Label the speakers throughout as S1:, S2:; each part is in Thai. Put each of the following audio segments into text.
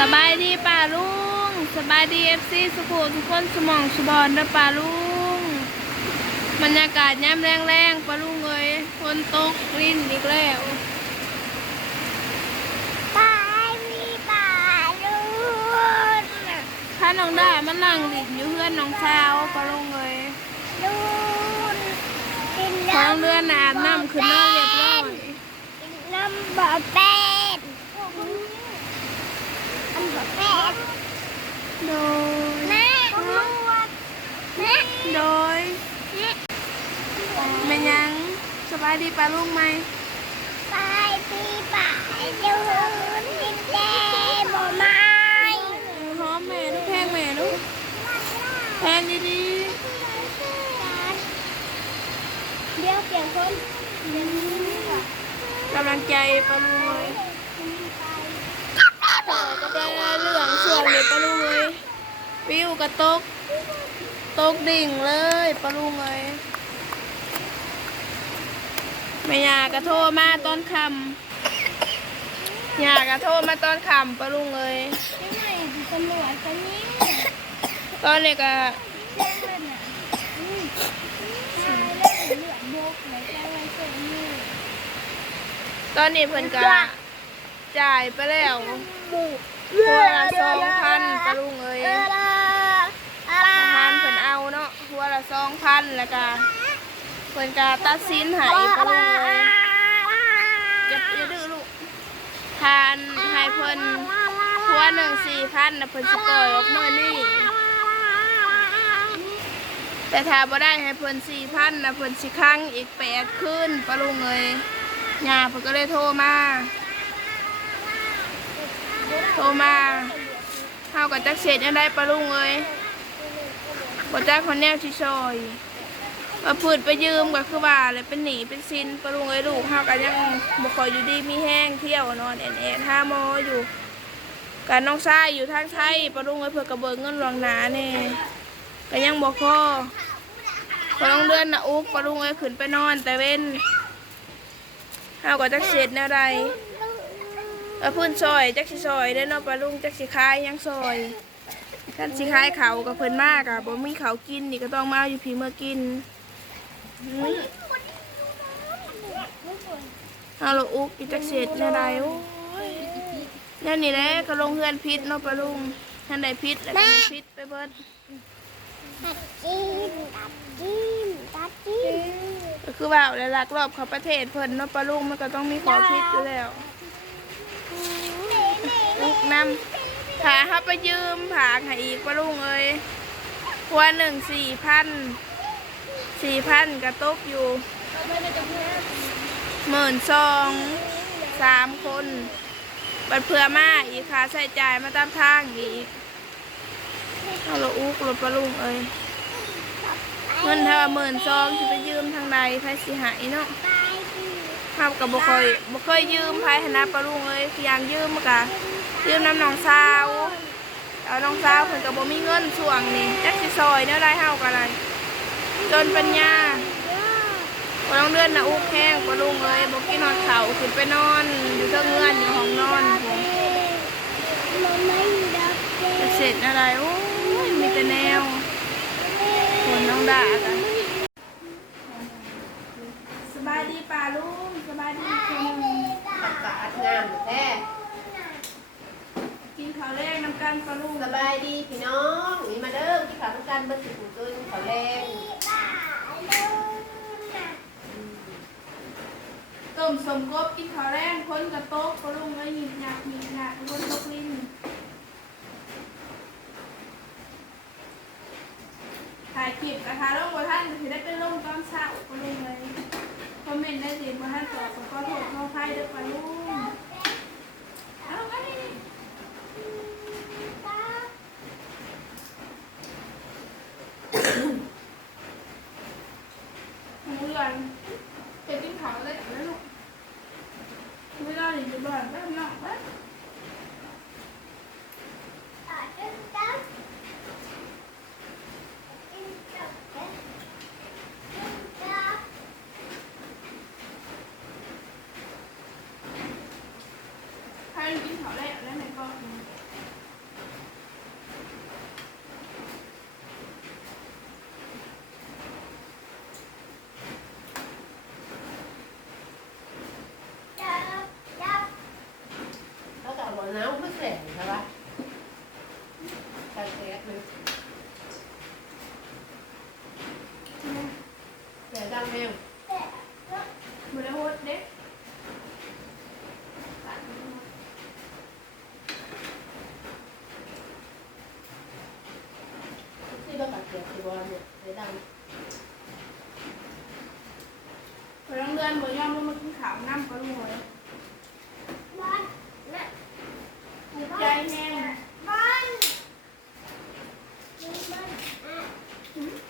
S1: สบายดีป่าลุงสบายดีเอฟซีสุโขทุกคนสมองสุบอลนะป่าลุงบรรยากาศย่ำแรงๆป่าลุงเลยฝนตกลิ้นอีกแล้ว
S2: ปลามีปลาลูน
S1: ถ้าน้องได้มันนั่งดิดอยู่เพื่อนน้องสาวป่าลุงเลย
S2: ลูนกิน
S1: พอน้องเดือนอาบน้ำขึ้นนอนเรียบร้อย
S2: กินน้ำบ่เป็ดน้ำบ่เป็ด
S1: โดย
S2: แม่ลูกแม่
S1: โดยเป็ นยังสบายดีป่าลุงไหม
S2: ปลาปีปลาลูนกินแด่บ่ไม้
S1: หอมแม่ลูกแพงแม่ลูกแพงดี
S2: เดี๋ยวเปลี่ยนคนเดี๋ยวนี้ก่อน
S1: ๆกำลังใจป่าลุงเลยก็ได้เรื่องส่วนเลยป่าลุงเลยวิวกระตกตกดิ่งเลยปะลุงเลยแม่ยากระโทรมาตอนคำยากระโทรมาตอนคำปะลุงเลย
S2: ยังไงตำรวจคนนี้
S1: ตอนนี้ก็
S2: เจ้าน่ะอืมตายแล้วเหลือโบกไหนจะอะไรเกิดนี่
S1: ตอนนี้เพิ่นก็จ่ายไปแล้ว ทัวละสองพันปะลุงเลย
S2: ออละ
S1: ทหารเพิ่นเอาเนาะหัวละสองพันแล้วก็เพิ่นก็ตัดสินให้ปะลุงเลยอย่าอย่าดื้อลูกทานให้เพิ่นหัวหนึ่งสี่พันนะเพิ่นสิปล่อยออกมือนี้แต่ถ้าบ่ได้ให้เพิ่นสี่พันนะเพิ่นสิค้างอีกแปดคืนปะลุงเลยยาเพิ่นก็เลยโทรมา โทรมาเฮากับจักเศษยังได้ปะลุงเลยบ่จักคนแนวสิซอยว่าพืชไปยืมก็คือว่าเลยเป็นหนีเป็นสินปะลุงเอ้ยลูกเฮาก็ยังบ่ค่อยอยู่ดีมีแห้งเที่ยวนอนแอนแอนห้าหมออยู่การน้องชายอยู่ทางไทยปะลุงเอ้ยเพิ่นก็เบิกเงินหลวงหนาแน่ก็ยังบอกพ่อพอต้องเดือนนะอุกปลาลุงไอ้ขึ้นไปนอน แต่เว้นเฮาก็จักเสร็จแนวใด เออพื้นซอยจักสิซอยได้อเนาะปลุงจักสิขายหยังซอยคันสิขายเขาวกับเพิ่นมากอะบ่มีเขาวกินนี่ก็ต้องมาเอาอยู่พี่เมื่อกินหืมเอาละอุกอีจักเสร็จแนวใดโอ้ยแนั่นนี่แหละก็ลงเฮือนพิษเนาะปลุงท่านใดพิษแล้วก็มันพิษไปเบิด
S2: ตัดจิ้มตัดจิ้มตัดจิ้ม
S1: ก็คือว่าหลักรอบเขาประเทศเพิ่นเนาะปลาลุงมันก็ต้องมีขอพิษอยู่แล้ว ลูกน้ำผาเขาไปยืมผาให้อีกปลาลุงเอ้ยหัวหนึ่งสี่พันสี่พันกระตกอยู่หมื่นสองสามคนบัดเพื่อมาอีกค่าใช้จ่ายมาตามทางอีกเอาละอุกละปลาลุงเอ้ยเงินถ้าหมื่นซองจะไปยืมทางใดไผสิหายเนาะข้าวกับบ่เคยบ่เคยยืมไผหนนะปลาลุงเอ้ยย่างยืมมากะ ยืมน้ำน้องสาวเอาน้องสาวเพิ่นก็บ่มีเงินช่วงนี้จักสิซอยแนวใดเฮาก็ได้จนปัญญาบ่ต้องเดือนน่ะอุกแห้งปลาลุงเอ้ยบ่กินนอนข้าวขึ้นไปนอน อยู่เทิงเงื่อนอยู่ห้องนอนผมจะเสร็จอะไรโอ้ยมีแต่แนวคนน้องด่ากันสบายดีป่าลุงสบายดีคนหนึ่ง
S3: สะอาดงามแท้
S1: กินข้าวแรกน้ำกันปลาลุง
S3: สบายดีพี่น้องนี่มาเด้อที่ขาต้องการเบอร์สิบหูตัวขอแรง
S1: ต้มสมกบกินข้าวแรกคนกระโต๊ะปลาลุงเลยหยิบหนักหยิบหนักคนตกลิ้นถ่ายคลิปกระทาลงบนท่านถือได้เป็นลงตอนเช้าปลาลุงเลยคอมเมนต์ได้สิบนท่านตอบขอโทษขออภัยด้วยปลาลุง não mới khỏe hả bác? Ta khỏe được để ra mèo mình đã hốt đấy. Hãy subscribe cho kênh Ghiền Mì Gõ Để không bỏ lỡ những video hấp dẫn ใจแห้
S3: งมัน
S2: มัน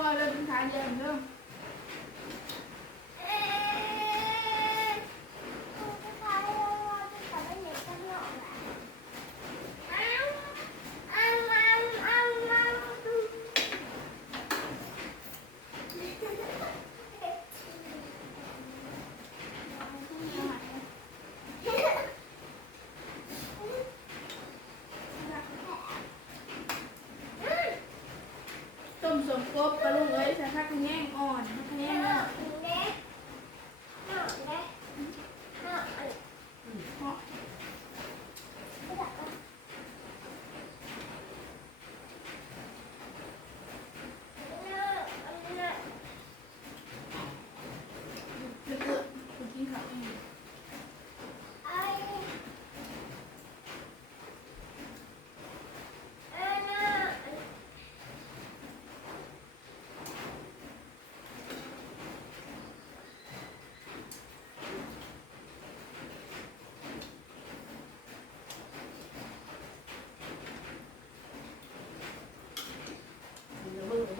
S1: Mua đôi cánh. คะ
S2: แน
S1: นอ่อน
S2: ห้า
S1: คะแนน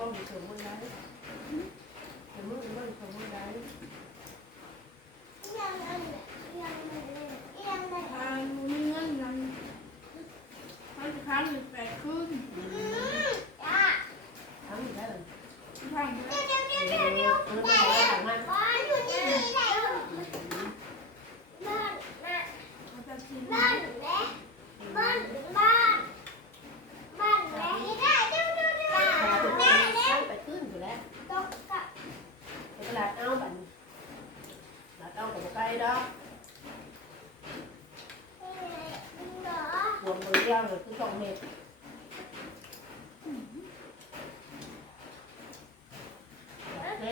S2: con bị thường buôn bán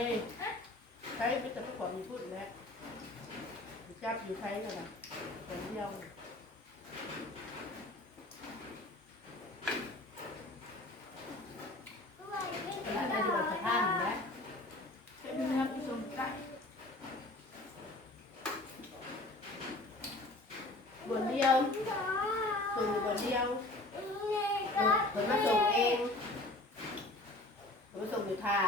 S2: ยใช้
S1: ไป
S2: แต่เมื่
S3: อ
S1: ก่
S3: อนมีพูดแล้วจับอยู่ใช้กันนะคเดียวตลาดได้ดูสภาพนะ
S2: เช่นนี้ครับผู้ชมจ้ะ
S3: บนเดียวส่งอยู่บนเดียวคนมาส่งเองคนมาส่งอยู่ท่า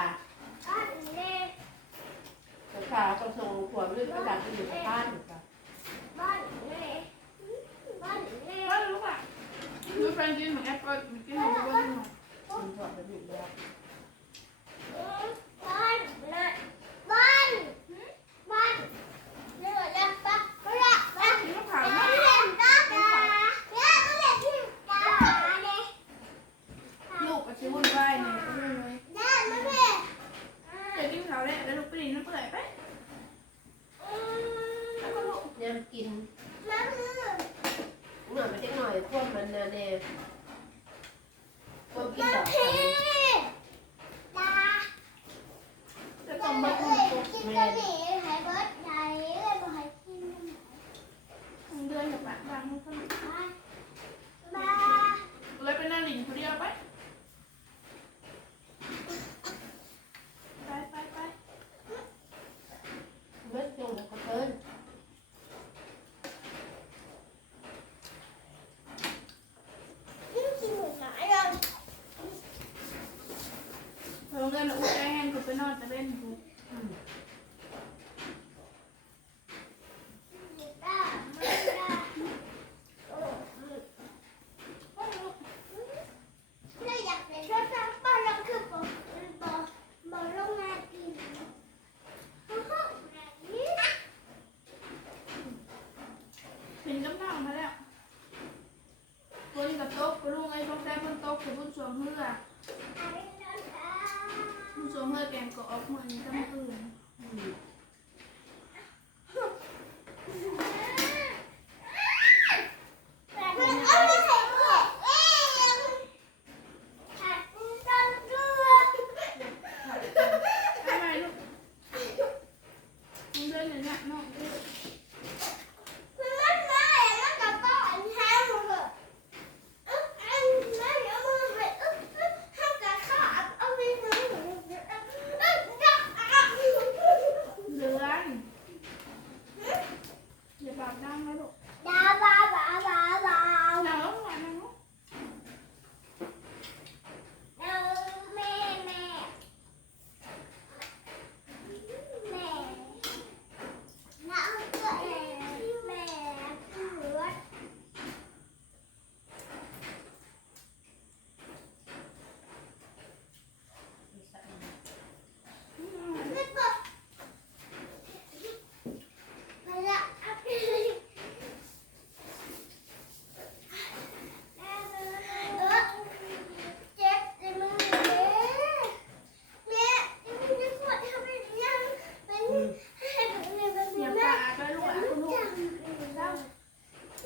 S3: สงสารกระทรงขวบลึกระดับไปอยู่กับบ้านอยู่กับบ้าน
S2: รู้ป่ะดูแฟนกินเหมือนแอปเปิลเหมือนแอป
S3: เปิ้ลหน่อยขว
S2: บไปอยู่แล้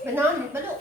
S2: ไป
S3: น
S2: อน
S1: เห็
S2: น
S1: ปะลูก